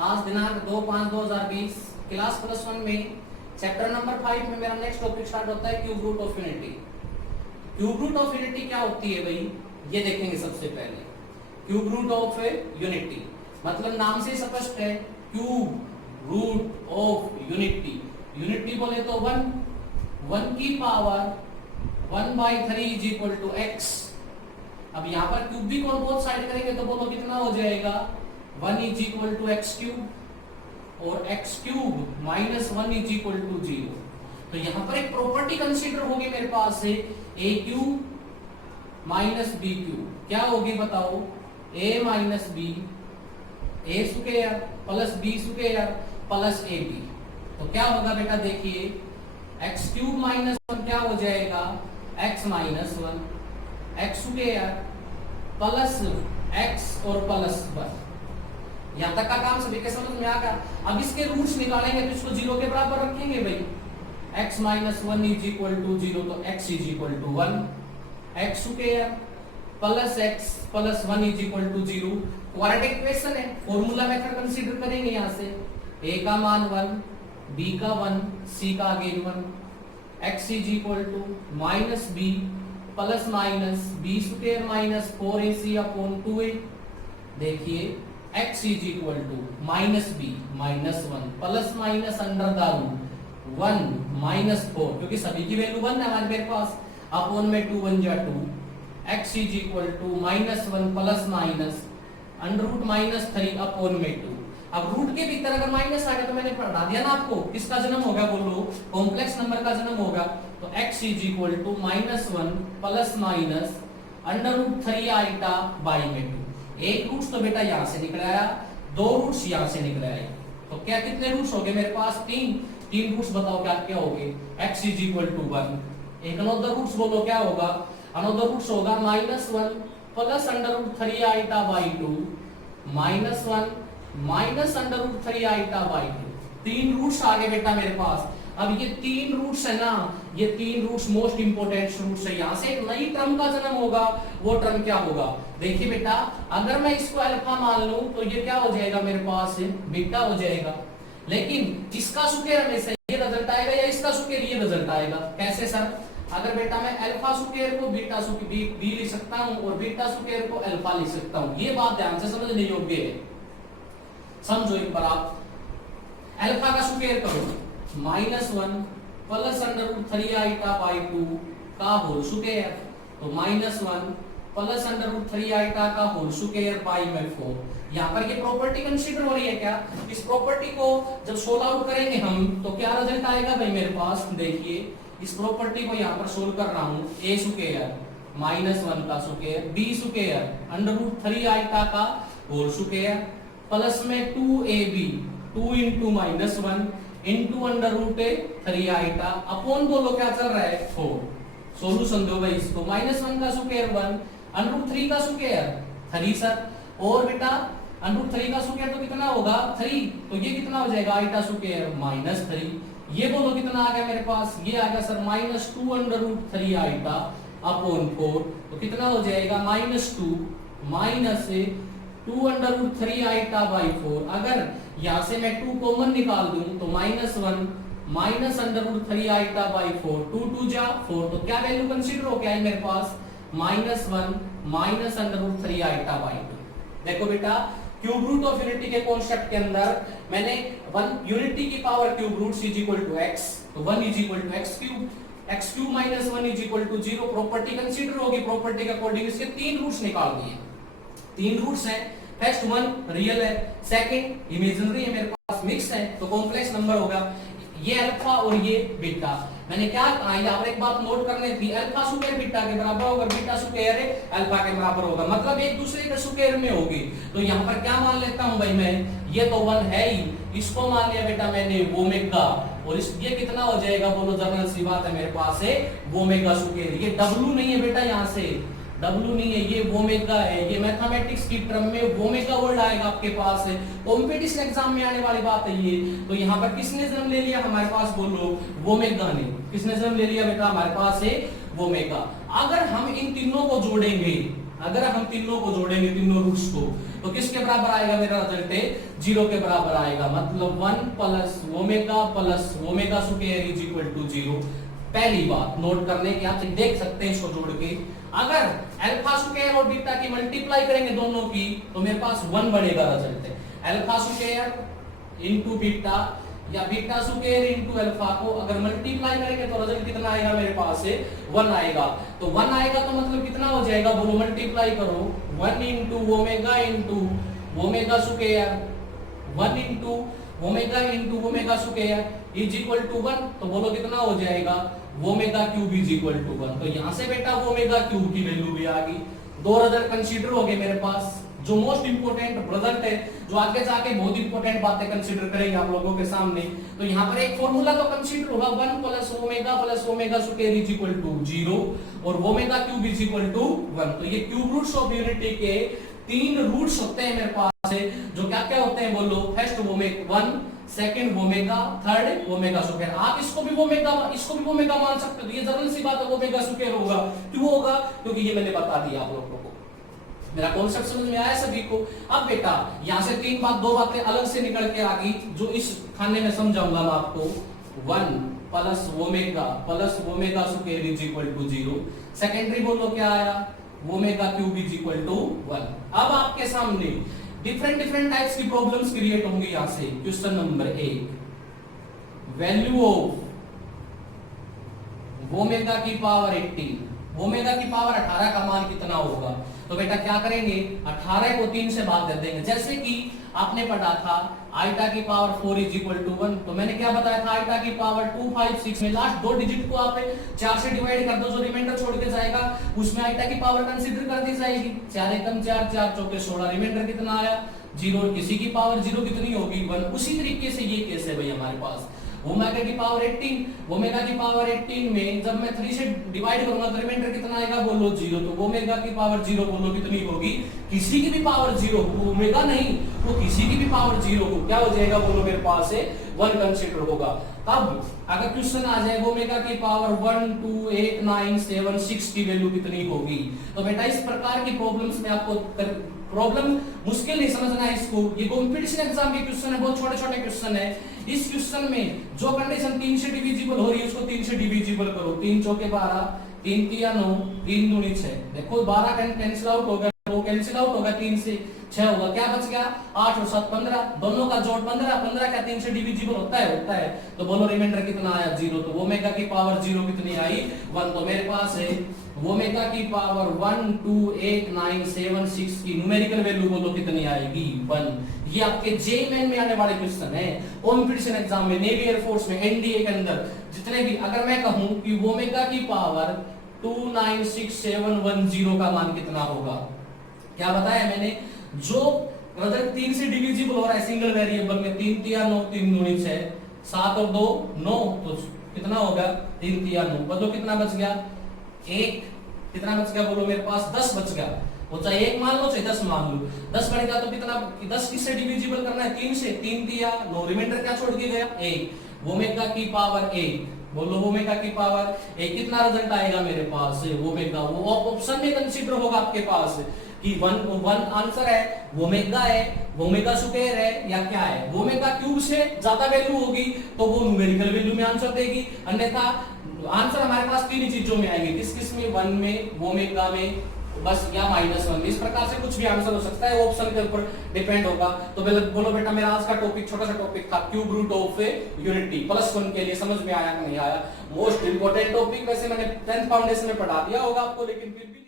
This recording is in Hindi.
आज दिनांक 2/5/2020 क्लास +1 में चैप्टर नंबर 5 में मेरा नेक्स्ट टॉपिक स्टार्ट होता है cube root of unity. Cube root of unity क्या होती है भाई, ये देखेंगे सबसे पहले। क्यूब रूट ऑफ यूनिटी मतलब नाम से स्पष्ट है, cube root of unity. Unity बोले तो 1 की power 1/3 is equal to x। अब यहाँ पर क्यूब भी कौन बोथ साइड करेंगे तो बोलो कितना हो जाएगा, 1 is equal to x cube और x cube minus 1 is equal to 0। तो यहाँ पर एक प्रॉपर्टी कंसीडर होगी मेरे पास से a cube minus b cube. क्या होगी बताओ, a minus b a square plus b square plus ab। तो क्या होगा बेटा, देखिए x क्यूब माइनस 1 क्या हो जाएगा, x minus 1 x square plus x और प्लस 1। यहां तक का काम सभी के समझ में आ गया। अब इसके रूट्स निकालेंगे तो इसको 0 के बराबर रखेंगे भाई। x minus 1 is equal to 0 तो x is equal to 1, x square plus x plus 1 is equal to 0। Quadratic equation है, फॉर्मूला मेथड कंसीडर करेंगे। यहां से a का मान 1, b का 1, c का again 1, x is equal to minus b plus minus b square minus 4ac upon 2a। देखिए x is equal to minus b minus 1 plus minus under the root 1 minus 4, क्योंकि सभी की वैल्यू 1 है हमारे मेरे पास, अपॉन में 2 1 जा 2। x is equal to minus 1 plus minus under root minus 3 upon में 2। अब रूट के भीतर अगर माइनस आ गया तो मैंने पढ़ा दिया ना आपको, किसका जन्म होगा बोलो, कॉम्प्लेक्स नंबर का जन्म होगा। तो x is equal to minus 1 plus minus under root 3 iota by में 2। एक रूट्स तो बेटा यहां से निकल आया, दो रूट्स यहां से निकल आए। तो क्या कितने रूट्स हो गए मेरे पास, तीन रूट्स बताओ क्या क्या हो गए। x is equal to 1। एक अनदर रूट्स बोलो क्या होगा, अनदर रूट्स होगा minus 1 plus under root 3 iota by 2 minus 1 minus under root 3 iota by 2। तीन रूट्स आ गए बेटा मेरे पास। अब ये तीन रूट्स है ना, ये तीन रूट्स मोस्ट इंपोर्टेंट रूट्स है। यहां से एक नई टर्म का जन्म होगा, वो टर्म क्या होगा, देखिए बेटा अगर मैं इसको अल्फा मान लूं तो ये क्या हो जाएगा मेरे पास, बीटा हो जाएगा। लेकिन इसका स्क्वायर हमेशा ये रिजल्ट आएगा या इसका स्क्वायर ये रिजल्ट आएगा। कैसे सर, अगर बेटा मैं अल्फा स्क्वायर को बीटा स्क्वायर बी लिख सकता हूं और बीटा स्क्वायर को अल्फा लिख सकता हूं। ये बात ध्यान से समझने योग्य है, समझो एक बार आप। अल्फा का स्क्वायर करो minus 1 plus under root 3 iota by 2 का होल स्क्वायर, तो minus 1 plus under root 3 iota का होल स्क्वायर बाई में 4। यहाँ पर ये प्रॉपर्टी कंसीडर हो रही है क्या, इस प्रॉपर्टी को जब सोल्व आउट करेंगे हम तो क्या रिजल्ट आएगा भाई मेरे पास। देखिए इस प्रॉपर्टी को यहाँ पर सोल्व कर रहा हूँ, a स्क्वायर माइनस 1 का square b square under root 3 iota का होल स्क्वायर प्लस में 2ab 2 into minus 1 into under root 3 iota upon बोलो क्या चल रहा है 4। सॉल्यूशन दो भाई इसको, माइनस 1 का स्क्वायर 1 अंडर रूट 3 का स्क्वायर 3 सर, और बेटा अंडर रूट 3 का स्क्वायर तो कितना होगा 3, तो ये कितना हो जाएगा आइटा स्क्वायर माइनस 3। ये बोलो कितना आ गया मेरे पास, ये आ गया sir minus 2 under root 3 iota upon 4। तो कितना हो जाएगा minus 2 minus 2 under root 3 iota by 4। अगर यहां से मैं 2 कॉमन निकाल दूं तो minus 1 minus under root 3 iota by 4, 2 2 जा 4। तो क्या वैल्यू कंसीडर हो गया है मेरे पास, minus 1 minus under root 3 iota by 2। देखो बेटा क्यूब रूट ऑफ यूनिटी के कॉन्सेप्ट के अंदर मैंने 1 यूनिटी की power cube root is equal to x, तो 1 is equal to x cube minus 1 is equal to 0। Property consider होगी, प्रॉपर्टी के अकॉर्डिंग इसके तीन रूट्स निकाल दिए। तीन रूट्स हैं, फर्स्ट वन रियल है, सेकंड इमेजिनरी है, मेरे पास मिक्स है तो कॉम्प्लेक्स नंबर होगा। ये अल्फा और ये बीटा। मैंने क्या कहा, यहाँ पर एक बात नोट करनी थी, अल्फा स्क्वायर बीटा के बराबर होगा, बीटा स्क्वायर अल्फा के बराबर होगा, मतलब एक दूसरे के स्क्वायर में होगी। तो यहाँ पर क्या मान लेता हूँ भाई मैं, ये तो 1 है ही, इसको मान लिया बेटा मैंने ओमेगा, और इस ये कितना हो जाएगा बोलो, जनरल सी बात है मेरे पास है ओमेगा स्क्वायर। ये W नहीं है बेटा, यहाँ से W नहीं है, ये ओमेगा है। ये मैथमेटिक्स की टर्म में ओमेगा वर्ड आएगा आपके पास है, कंपटीशन एग्जाम में आने वाली बात है ये। तो यहाँ पर किसने जन्म ले लिया हमारे पास बोलो, ओमेगा ने। किसने जन्म ले लिया बेटा हमारे पास है ओमेगा। अगर हम इन तीनों को जोड़ेंगे अगर हम तीनों को जोड़ेंगे, तीनों रूट्स को, तो किसके बराबर आएगा मेरा रिजल्ट? 0 के बराबर आएगा। मतलब 1 plus omega square is equal to 0। पहली बात नोट करने की, आप देख सकते हैं इसको जोड़ के, अगर अल्फा स्क्वायर और बीटा की मल्टीप्लाई करेंगे दोनों की, तो मेरे पास 1 बनेगा result. Alpha square into beta या बीटा स्क्वायर इनटू अल्फा को अगर मल्टीप्लाई करेंगे तो रिजल्ट कितना आएगा मेरे पास से? 1 आएगा। तो 1 आएगा तो मतलब कितना हो जाएगा? बोलो, मल्टीप्लाई करो। 1 into omega square, 1 into omega square is equal to 1। तो बोलो कितना हो जाएगा? Omega cube is equal to 1। तो यहां से बेटा ओमेगा क्यूब की वैल्यू भी आ गई। 2 रिजल्ट कंसीडर हो गए मेरे पास। जो मोस्ट इंपोर्टेंट रिजल्ट है, जो आगे जाके बहुत इंपोर्टेंट बातें कंसीडर करेंगे आप लोगों के सामने, तो यहाँ पर एक फॉर्मूला तो कंसीडर होगा, 1 plus omega square is equal to 0 और omega cube is equal to 1। तो ये क्यूब रूट्स ऑफ यूनिटी के 3 रूट्स होते हैं मेरे पास है, जो क्या क्या होते हैं बोलो? First omega 1, second omega, third omega square. आप इसको भी ओमेगा मान सकते हो। ये जरूरी सी बात है, ओमेगा स्क्वायर होगा। क्यों होगा? क्योंकि ये मैंने बता दिया आप लोगों को। मेरा कॉन्सेप्ट समझ में आया सभी को? अब बेटा यहां से 2 बातें अलग से निकल के आ गई, जो इस खाने में समझाऊंगा मैं आपको। 1 plus omega square is equal to 0। Secondary बोलो क्या आया? Omega cube is equal to 1। अब आपके सामने डिफरेंट टाइप्स की प्रॉब्लम्स क्रिएट होंगी। यहां से question number 1, value of omega की पावर 18, ओमेगा की पावर 18 का मान कितना होगा? तो बेटा क्या करेंगे? 18 को 3 से भाग कर देंगे। जैसे कि आपने पढ़ा था आइटा की पावर 4 इज इक्वल टू 1, तो मैंने क्या बताया था? आइटा की पावर 2, 5, 6 में लास्ट 2 डिजिट को आप 4 से डिवाइड कर दो, जो रिमाइंडर छोड़ के जाएगा उसमें आइटा की पावर कंसीडर कर दी जाएगी। 4 एकम 4, 4 चौके 16, रिमाइंडर कितना आया? 0। किसी की पावर 0 कितनी होगी? 1। उसी तरीके से ये केस है भाई हमारे पास। ओमेगा की पावर 18 में जब मैं 3 से डिवाइड करूंगा तो रिमाइंडर कितना आएगा? बोलो 0। तो ओमेगा की पावर 0 बोलो कितनी होगी? किसी की भी पावर 0 हो, ओमेगा नहीं, वो किसी की भी पावर 0 हो, क्या हो जाएगा? बोलो मेरे पास है 1 कंसीडर होगा। तब अगर क्वेश्चन आ जाए ओमेगा की पावर 1, 2, 8, 9, 7, 6 की वैल्यू कितनी होगी? तो बेटा इस प्रकार की प्रॉब्लम्स में आपको प्रॉब्लम मुश्किल नहीं समझना है इसको। ये कॉम्पिटिशन एग्जाम के क्वेश्चन है, बहुत छोटे क्वेश्चन है। इस क्वेश्चन में जो कंडीशन 3 से डिविजिबल हो रही है उसको 3 से डिविजिबल करो। 3 चौके 12, 3 तिया 9, 3 दूनी 6। देखो 12 कैंसिल आउट हो गया, 2 कैंसिल आउट होगा, 3 से 6 होगा, क्या बच गया? 8 और 7 15, दोनों का जोड़ 15। 15 क्या 3 से डिविजिबल होता है? तो बोलो रिमाइंडर कितना आया? 0। तो ओमेगा की पावर 0 कितनी आई? 1। तो मेरे पास है ओमेगा की पावर 1, 2, 8, 9, 7, 6 की न्यूमेरिकल वैल्यू बोलो कितनी आएगी? 1। ये आपके जेईई मेन में आने वाले क्वेश्चन है, कॉम्पिटिशन एग्जाम में, नेवी एयरफोर्स में, एनडीए के अंदर जितने भी। अगर मैं कहूं कि ओमेगा की पावर 296,710 का मान कितना होगा? क्या बताया मैंने? जो अगर 3 से डिविजिबल हो रहा है सिंगल वेरिएबल में, 3 तिया 9, 3 दूनी 6, 7 और 2 9, तो कितना होगा? 3 तिया 9। बदलो कितना बच गया? 1। कितना बच गया? बोलो मेरे पास 10 बच गया। वो चाहे 1 मान लो चाहे 10 मान लो, 10 बनेगा तो कितना? 10 किससे डिविजिबल करना है? 3 से। 3 तिया 9, रिमाइंडर क्या छोड़ के गया? 1। ओमेगा की पावर 1, बोलो ओमेगा की पावर 1 कितना रिजल्ट आएगा मेरे पास? ओमेगा वो ऑप्शन में कंसीडर होगा आपके पास कि 1 आंसर है, ओमेगा स्क्वायर है, या क्या है? ओमेगा क्यूब से ज्यादा वैल्यू होगी तो वो न्यूमेरिकल वैल्यू में आंसर देगी, अन्यथा आंसर हमारे पास 3 चीजों में आएंगे। किस में? 1 में, ओमेगा में, बस, या -1 में। इस प्रकार से कुछ भी आंसर हो सकता है, ऑप्शन के ऊपर डिपेंड होगा। तो बोलो बेटा मेरा आज का टॉपिक छोटा सा टॉपिक था, क्यूब रूट ऑफ यूनिटी। +1 के लिए समझ में आया कि नहीं आया? मोस्ट इंपोर्टेंट टॉपिक वैसे मैंने 10th फाउंडेशन में पढ़ा दिया होगा आपको, लेकिन फिर भी